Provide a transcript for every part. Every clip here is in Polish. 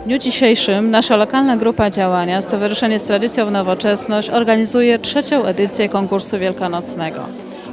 W dniu dzisiejszym nasza lokalna grupa działania Stowarzyszenie z Tradycją w Nowoczesność organizuje trzecią edycję konkursu wielkanocnego.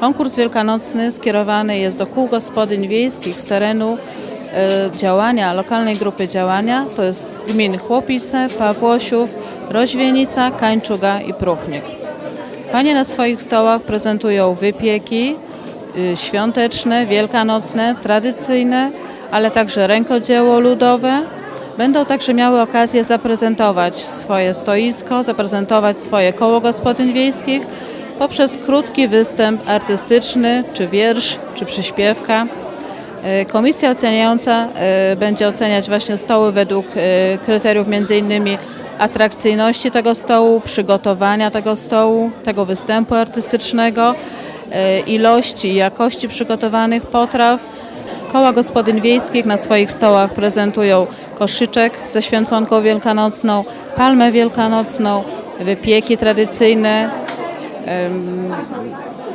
Konkurs wielkanocny skierowany jest do kół gospodyń wiejskich z terenu e, działania lokalnej grupy działania, to jest gmin Chłopice, Pawłosiów, Roźwienica, Kańczuga i Pruchnik. Panie na swoich stołach prezentują wypieki świąteczne, wielkanocne, tradycyjne, ale także rękodzieło ludowe. Będą także miały okazję zaprezentować swoje stoisko, zaprezentować swoje koło gospodyń wiejskich poprzez krótki występ artystyczny, czy wiersz, czy przyśpiewka. Y, Komisja oceniająca y, będzie oceniać właśnie stoły według y, kryteriów m.in. atrakcyjności tego stołu, przygotowania tego stołu, tego występu artystycznego, y, ilości i jakości przygotowanych potraw. Koła gospodyń wiejskich na swoich stołach prezentują koszyczek ze święconką wielkanocną, palmę wielkanocną, wypieki tradycyjne,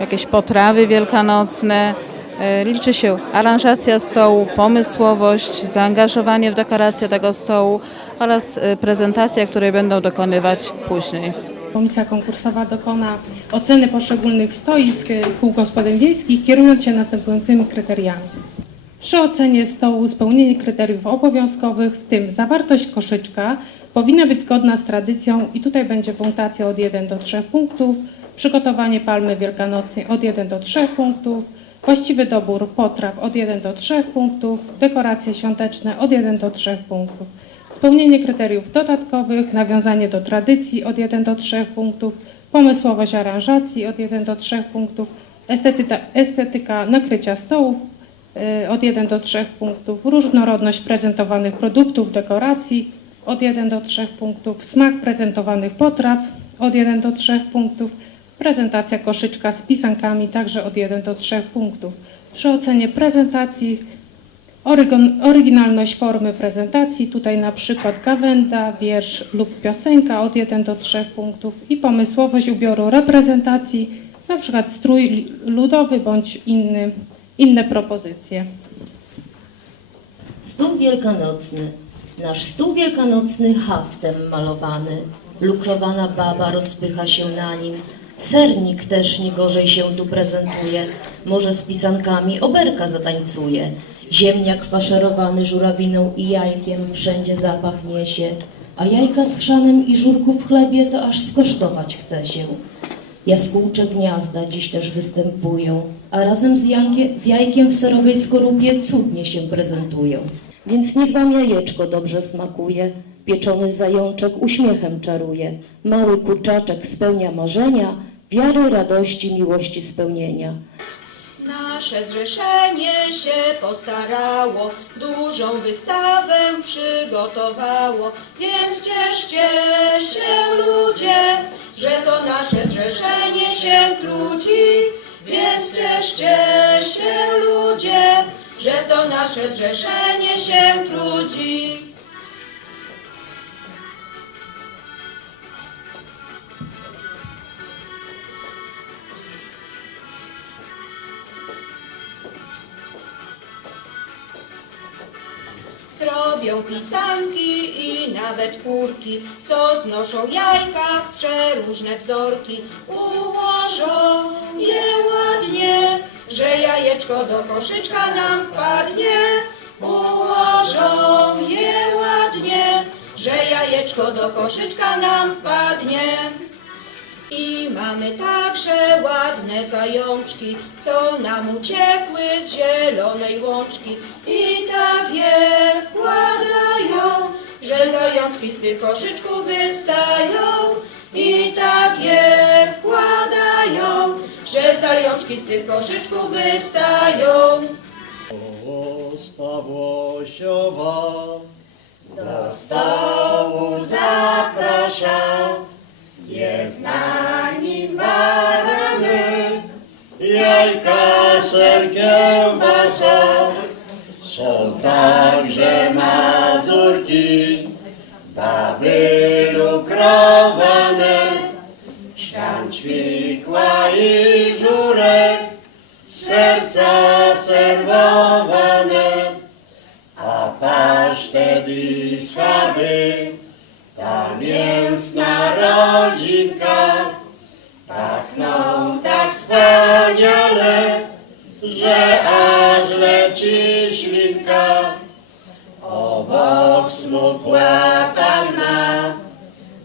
jakieś potrawy wielkanocne. E, Liczy się aranżacja stołu, pomysłowość, zaangażowanie w dekorację tego stołu oraz e, prezentacja, której będą dokonywać później. Komisja konkursowa dokona oceny poszczególnych stoisk y, kół gospodyń wiejskich, kierując się następującymi kryteriami. Przy ocenie stołu spełnienie kryteriów obowiązkowych, w tym zawartość koszyczka, powinna być zgodna z tradycją i tutaj będzie punktacja od 1 do 3 punktów, przygotowanie palmy wielkanocnej od 1 do 3 punktów, właściwy dobór potraw od 1 do 3 punktów, dekoracje świąteczne od 1 do 3 punktów. Spełnienie kryteriów dodatkowych, nawiązanie do tradycji od 1 do 3 punktów, pomysłowość aranżacji od 1 do 3 punktów, estetyka, estetyka nakrycia stołów y, od 1 do 3 punktów, różnorodność prezentowanych produktów, dekoracji od 1 do 3 punktów, smak prezentowanych potraw od 1 do 3 punktów, prezentacja koszyczka z pisankami także od 1 do 3 punktów. Przy ocenie prezentacji oryginalność formy prezentacji, tutaj na przykład gawenda, wiersz lub piosenka od 1 do 3 punktów i pomysłowość ubioru reprezentacji, na przykład strój ludowy bądź inny, inne propozycje. Stół wielkanocny. Nasz stół wielkanocny haftem malowany. Lukrowana baba rozpycha się na nim. Sernik też nie gorzej się tu prezentuje. Może z pisankami oberka zatańcuje. Ziemniak faszerowany żurawiną i jajkiem wszędzie zapach niesie. A jajka z chrzanem i żurku w chlebie to aż skosztować chce się. Jaskółcze gniazda dziś też występują, a razem z, jankie, z jajkiem w serowej skorupie cudnie się prezentują. Więc niech wam jajeczko dobrze smakuje, pieczony zajączek uśmiechem czaruje, mały kurczaczek spełnia marzenia, wiary, radości, miłości spełnienia. Nasze zrzeszenie się postarało, dużą wystawę przygotowało, więc cieszcie się ludzie, że to nasze zrzeszenie się trudzi. Więc cieszcie się ludzie, że to nasze zrzeszenie się trudzi. Zrobią pisanki i nawet kurki, co znoszą jajka w przeróżne wzorki. Ułożą je ładnie, że jajeczko do koszyczka nam wpadnie. Ułożą je ładnie, że jajeczko do koszyczka nam wpadnie. I mamy także ładne zajączki, co nam uciekły z zielonej łączki. I tak je wkładają, że zajączki z tych koszyczków wystają. I tak je wkładają, że zajączki z tych koszyczków wystają. Z Pawłosiowa do stołu zapraszam. Ser, kiełbasa. Są także mazurki, baby lukrowane, śtam ćwikła i żurek, serca zaserwowane, a pasztet i schaby, ta mięsna rodzinka, pachną tak wspaniale, Smukła palma,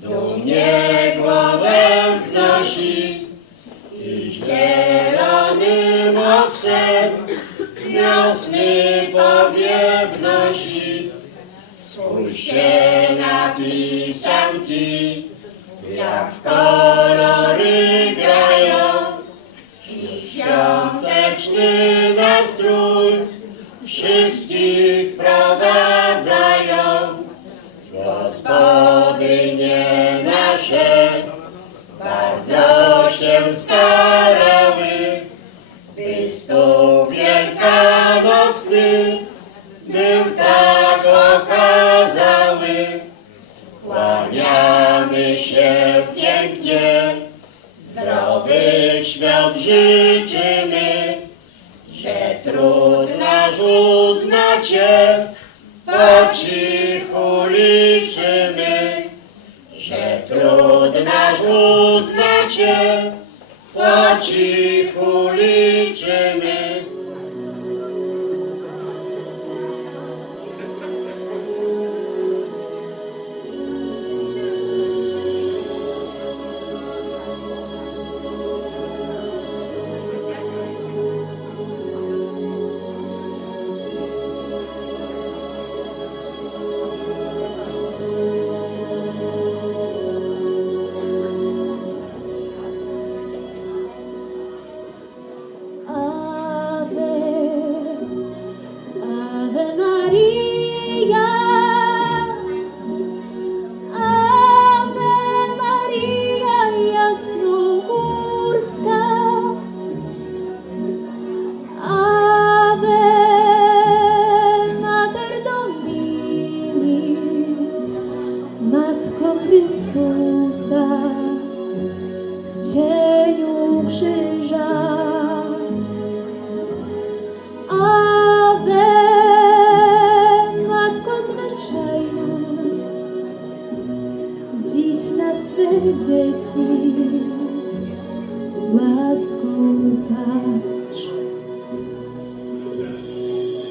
dumnie głowę wznosi i zielonym owsem wiosny powiew nosi. Spójrzcie na pisanki, jak w kolory grają i świąteczny nastrój się starały, by stół wielkanocny był tak okazały. Kłaniamy się pięknie, zdrowych świąt życzymy, że trud nasz uznacie, po cichu liczymy, że trud nasz uznacie, po he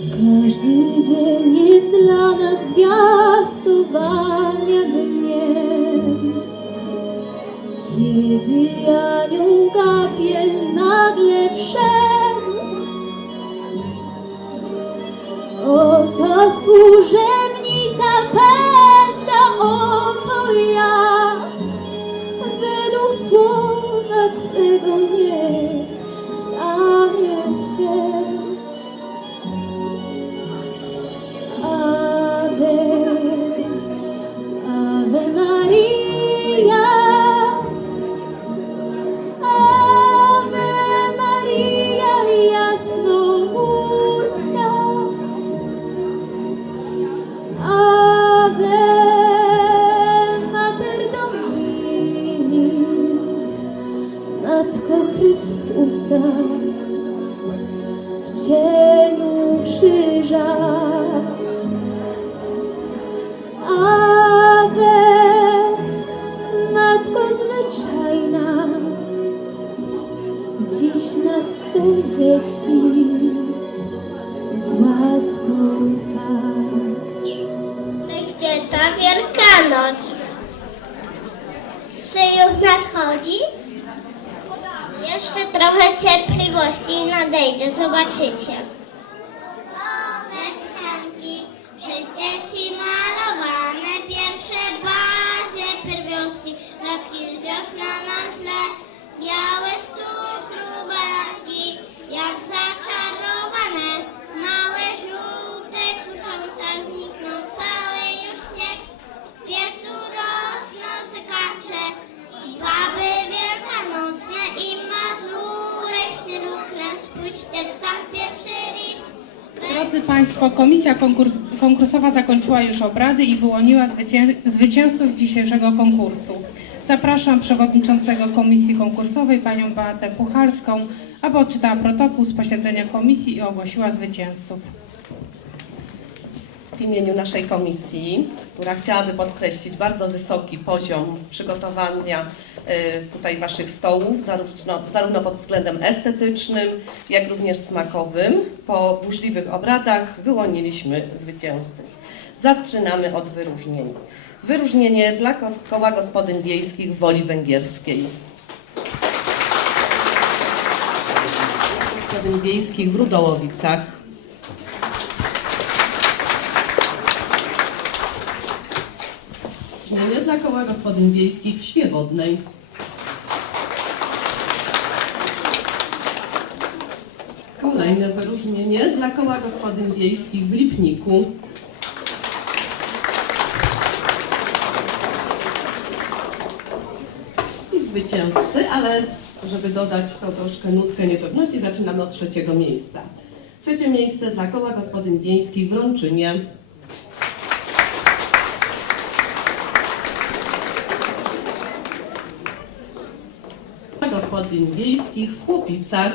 Każdy dzień jest dla nas zwiastowania dniem, kiedy anioł Gabriel nagle wszedł. Oto służebnica swe dzieci z łaską patrz. Gdzie ta Wielkanoc? Czy już nadchodzi? Jeszcze trochę cierpliwości i nadejdzie, zobaczycie. Drodzy Państwo, komisja konkur- konkursowa zakończyła już obrady i wyłoniła zwycię- zwycięzców dzisiejszego konkursu. Zapraszam przewodniczącego komisji konkursowej panią Beatę Puchalską, aby odczytała protokół z posiedzenia komisji i ogłosiła zwycięzców. W imieniu naszej komisji, która chciałaby podkreślić bardzo wysoki poziom przygotowania e, tutaj Waszych stołów, zarówno, zarówno pod względem estetycznym, jak również smakowym. Po burzliwych obradach wyłoniliśmy zwycięzców. Zaczynamy od wyróżnień. Wyróżnienie dla Ko- Koła Gospodyń Wiejskich Woli Węgierskiej. Gospodyń Wiejskich w Rudołowicach. Wyróżnienie dla Koła Gospodyń Wiejskich w Świewodnej. Kolejne wyróżnienie dla Koła Gospodyń Wiejskich w Lipniku. I zwycięzcy, ale żeby dodać to troszkę nutkę niepewności, zaczynamy od trzeciego miejsca. Trzecie miejsce dla Koła Gospodyń Wiejskich w Rączynie. Gospodyń wiejskich w Chłopicach.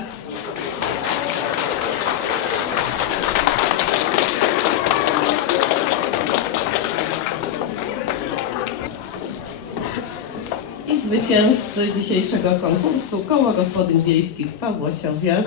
I zwycięzcy dzisiejszego konkursu Koło Gospodyń Wiejskich w Pawłosiowie.